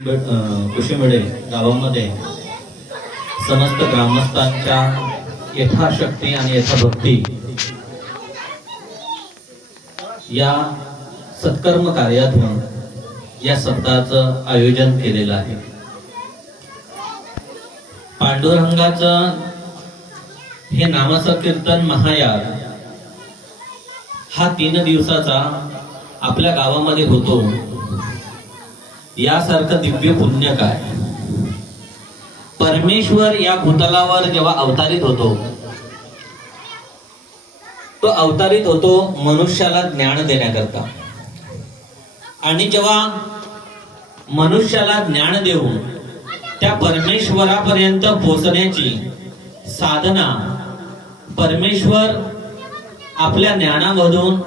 कुशीमळे गावामध्ये. समस्त ग्रामस्थांच्या यथाशक्ती आणि यथाभक्ती या सत्कर्म कार्यातून या सप्ताहाचं आयोजन केलेलं आहे. पांडुरंगाचं हे नामसंकीर्तन महायाग हा तीन दिवसाचा आपल्या गावामध्ये होतो. यासारखं दिव्य पुण्य काय? परमेश्वर या भूतलावर जेव्हा अवतारित होतो तो अवतारित होतो मनुष्याला ज्ञान देण्याकरता. आणि जेव्हा मनुष्याला ज्ञान देऊन त्या परमेश्वरापर्यंत पोचण्याची साधना परमेश्वर आपल्या ज्ञानामधून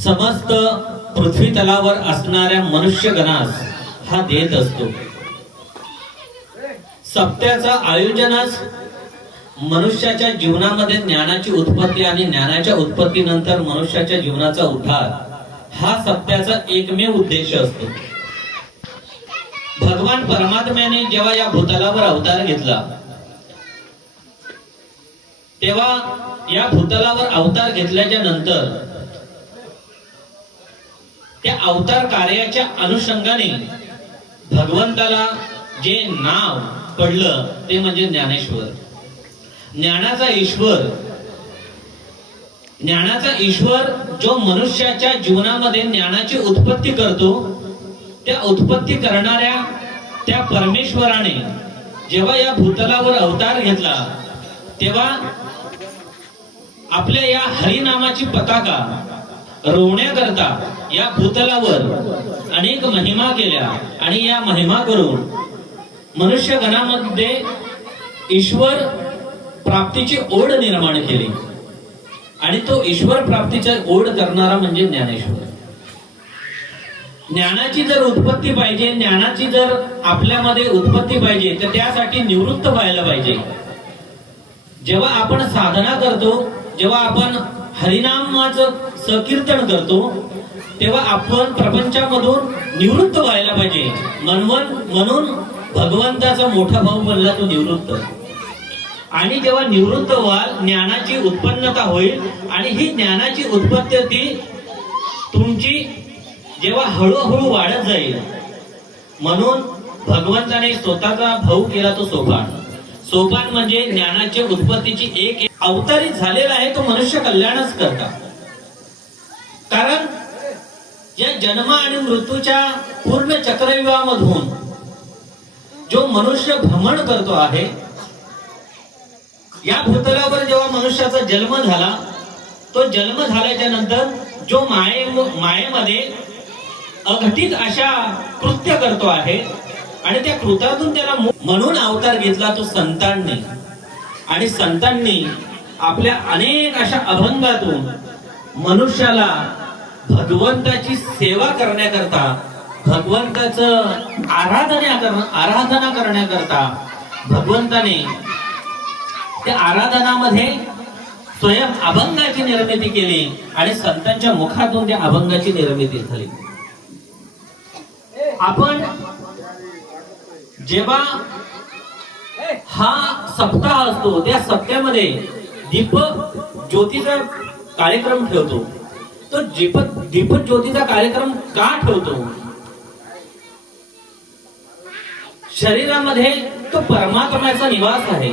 समस्त पृथ्वी तलावर असणाऱ्या मनुष्यगणास हा देत असतो. सप्त्याचं आयोजनच मनुष्याच्या जीवनामध्ये ज्ञानाची उत्पत्ती आणि ज्ञानाच्या उत्पत्तीनंतर मनुष्याच्या जीवनाचा उद्धार हा सप्त्याचा एकमेव उद्देश असतो. भगवान परमात्म्याने जेव्हा या भूतलावर अवतार घेतला तेव्हा या भूतलावर अवतार घेतल्याच्या नंतर अवतार कार्याच्या अनुषंगाने भगवंताला जे नाव पडलं ते म्हणजे ज्ञानेश्वर. ज्ञानाचा ईश्वर ज्ञानाचा ईश्वर जो मनुष्याच्या जीवनामध्ये ज्ञानाची उत्पत्ती करतो त्या उत्पत्ती करणाऱ्या त्या परमेश्वराने जेव्हा या भूतलावर अवतार घेतला तेव्हा आपल्या या हरिनामाची पताका रोवण्याकरता या भूतलावर अनेक महिमा केल्या आणि या महिमा करून मनुष्य गणामध्ये ईश्वर प्राप्तीची ओढ निर्माण केली. आणि तो ईश्वर प्राप्तीचा ओढ करणारा म्हणजे ज्ञानेश्वर. ज्ञानाची जर उत्पत्ती पाहिजे ज्ञानाची जर आपल्यामध्ये उत्पत्ती पाहिजे तर त्यासाठी निवृत्त व्हायला पाहिजे. जेव्हा आपण साधना करतो जेव्हा आपण हरिनामाचं सकीर्तन करतो तेव्हा आपण प्रपंचामधून निवृत्त व्हायला पाहिजे. म्हणून म्हणून भगवंताचा मोठा भाऊ बनला तो निवृत्त. आणि जेव्हा निवृत्त व्हाल ज्ञानाची उत्पन्नता होईल आणि ही ज्ञानाची उत्पत्ती तुमची जेव्हा हळूहळू वाढत जाईल. म्हणून भगवंताने स्वतःचा भाऊ केला तो सोपान. सोपान म्हणजे ज्ञानाच्या उत्पत्तीची एक अवतारित झालेला आहे तो मनुष्य कल्याणच करता. या जन्म आणि मृत्यूच्या पूर्ण चक्रव्यूहामधून जो मनुष्य भ्रमण करतो आहे या भूतलावर जेव्हा मनुष्याचा जन्म झाला तो जन्म झाल्याच्यानंतर जो माये मायेमध्ये अघटित अशा कृत्य करतो आहे आणि त्या कृतातून त्याला म्हणून अवतार घेतला तो संतांनी. आणि संतांनी आपल्या अनेक अशा अभंगातून मनुष्याला भगवंताची सेवा करण्याकरता भगवंताचं आराधना कर आराधना करण्याकरता भगवंताने त्या आराधनामध्ये स्वयं अभंगाची निर्मिती केली आणि संतांच्या मुखातून त्या अभंगाची निर्मिती झाली. आपण जेव्हा हा सप्ताह असतो त्या सप्त्यामध्ये दीपक ज्योतीचा कार्यक्रम ठेवतो. तो दीप दीपक ज्योतीचा कार्यक्रम का ठेवतो? शरीरामध्ये तो परमात्म्याचा निवास आहे.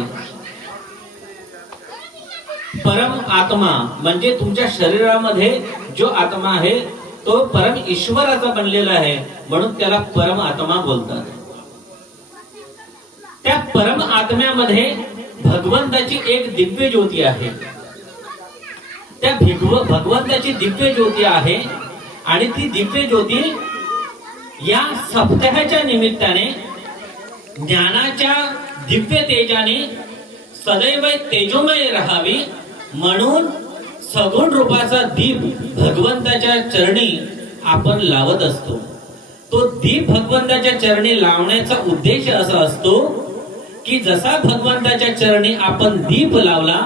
परम आत्मा म्हणजे तुमच्या शरीरामध्ये जो आत्मा आहे तो परम ईश्वराचा बनलेला आहे म्हणून त्याला परम आत्मा बोलतात. त्या परम आत्म्यामध्ये भगवंताची एक दिव्य ज्योती आहे. त्या भिगव भगवंताची दिव्य ज्योती आहे आणि ती दिव्य ज्योती या सप्ताहाच्या निमित्ताने ज्ञानाच्या दिव्य तेजाने सदैव तेजोमय राहावी म्हणून सगुण रूपाचा दीप भगवंताच्या चरणी आपण लावत असतो. तो दीप भगवंताच्या चरणी लावण्याचा उद्देश असा असतो की जसा भगवंताच्या चरणी आपण दीप लावला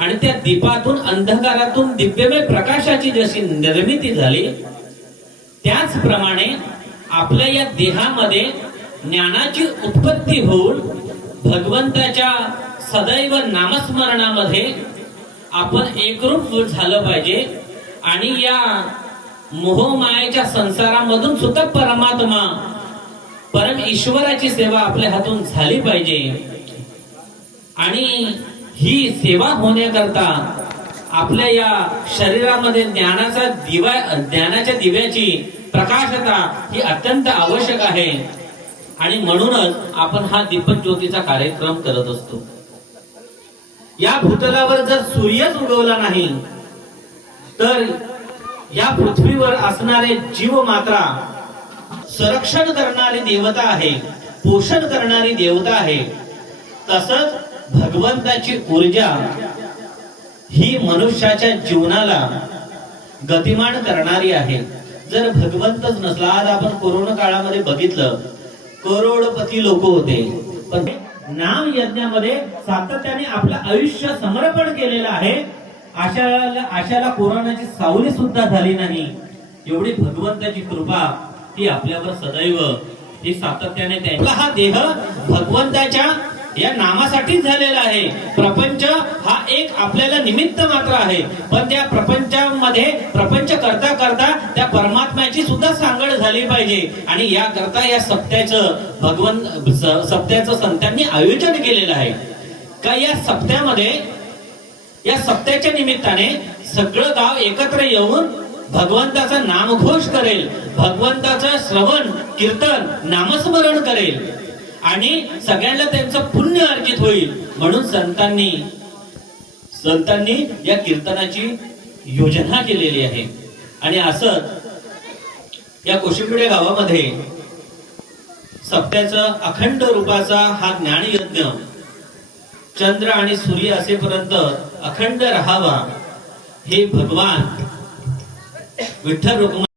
आणि त्या दीपातून अंधकारातून दिव्यमय प्रकाशाची जशी निर्मिती झाली त्याचप्रमाणे आपल्या या देहामध्ये ज्ञानाची उत्पत्ती होऊन भगवंताच्या सदैव नामस्मरणामध्ये आपण एकरूप झालं पाहिजे. आणि या मोहमायेच्या संसारामधून सुद्धा परमात्मा परम ईश्वराची सेवा आपल्या हातून झाली पाहिजे. आणि ही सेवा होण्याकरता आपल्या या शरीरामध्ये ज्ञानाचा दिवा ज्ञानाच्या दिव्याची प्रकाशता ही अत्यंत आवश्यक आहे. आणि म्हणूनच आपण हा दीपक ज्योतीचा कार्यक्रम करत असतो. या भूतलावर जर सूर्यच उगवला नाही तर या पृथ्वीवर असणारे जीव मात्रा संरक्षण करणारी देवता आहे पोषण करणारी देवता आहे. तसंच भगवंताची ऊर्जा ही मनुष्याच्या जीवनाला गतिमान करणारी आहे. जर भगवंतच नसला आज आपण कोरोना काळामध्ये बघितलं करोडपती लोक होते. पण नाम यज्ञामध्ये सातत्याने आपलं आयुष्य समर्पण केलेलं आहे. आशाला आशाला कोरोनाची सावली सुद्धा झाली नाही. एवढी भगवंताची कृपा ती आपल्यावर सदैव ही सातत्याने त्यांचा हा देह भगवंताच्या या नामासाठीच झालेला आहे. प्रपंच हा एक आपल्याला निमित्त मात्र आहे. पण त्या प्रपंचामध्ये प्रपंच करता करता त्या परमात्म्याची सुद्धा सांगड झाली पाहिजे. आणि या करता या सप्त्याचं भगवंत स- सप्त्याचं संतांनी आयोजन केलेलं आहे. का या सप्त्यामध्ये या सप्त्याच्या निमित्ताने सगळं गाव एकत्र येऊन भगवंताचा नामघोष करेल. भगवंताचं श्रवण कीर्तन नामस्मरण करेल. आणि सगळ्यांना त्यांचं पुण्य अर्जित होईल. म्हणून संतांनी संतांनी या कीर्तनाची योजना केलेली आहे. आणि असं या कोशिंबिडे गावामध्ये सप्त्याचा अखंड रूपाचा हा ज्ञानयज्ञ चंद्र आणि सूर्य असेपर्यंत अखंड राहावा हे भगवान विठ्ठल रुक्मा